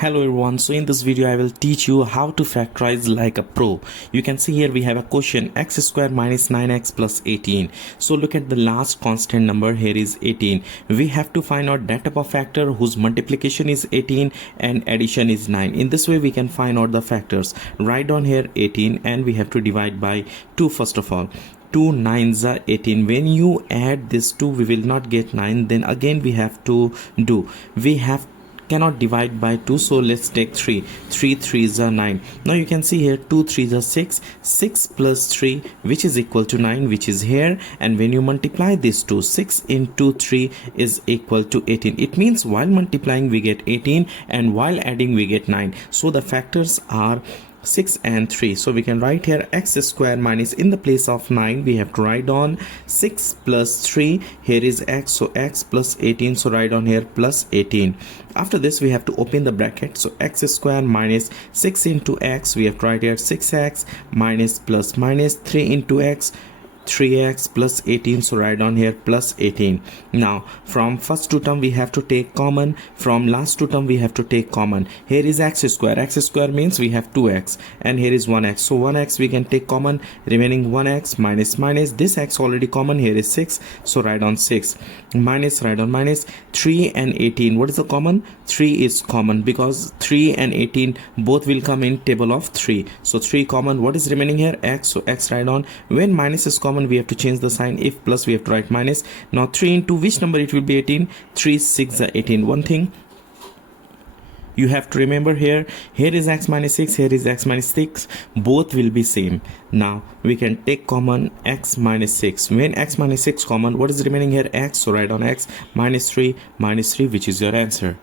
Hello everyone, so in this video I will teach you how to factorize like a pro. You can see here we have a question x square minus 9x plus 18. So look at the last constant number, here is 18. We have to find out that type of factor whose multiplication is 18 and addition is 9. In this way we can find out the factors. Write down here 18 and we have to divide by 2 first of all. 2 9s are 18. When you add this 2 we will not get 9. Then again we have to do, cannot divide by 2, so let's take 3 3s are 9. Now you can see here 2 3s are 6 plus 3 which is equal to 9, which is here, and when you multiply this 2, 6 into 3 is equal to 18. It means while multiplying we get 18 and while adding we get 9. So the factors are 6 and 3. So we can write here x square minus, in the place of 9 we have to write on 6 plus 3. Here is x, so x plus 18, so write on here plus 18. After this we have to open the bracket, so x square minus 6 into x, we have to write here 6x minus plus minus 3 into x, 3x plus 18, so write down here plus 18. Now from first two term we have to take common, from last two term we have to take common. Here is x square means we have 2x, and here is 1x, so 1x we can take common, remaining 1x minus this x already common, here is 6, so write on 6 minus, write on minus 3 and 18. What is the common? 3 is common because 3 and 18 both will come in table of 3, so 3 common. What is remaining here? X, so x write on. When minus is common we have to change the sign, if plus we have to write minus. Now 3 into which number it will be? 18. 3 6 are 18. One thing you have to remember here is x minus 6, here is x minus 6, both will be same. Now we can take common x minus 6. When x minus 6 common, what is remaining here? X, so write on x minus 3 which is your answer.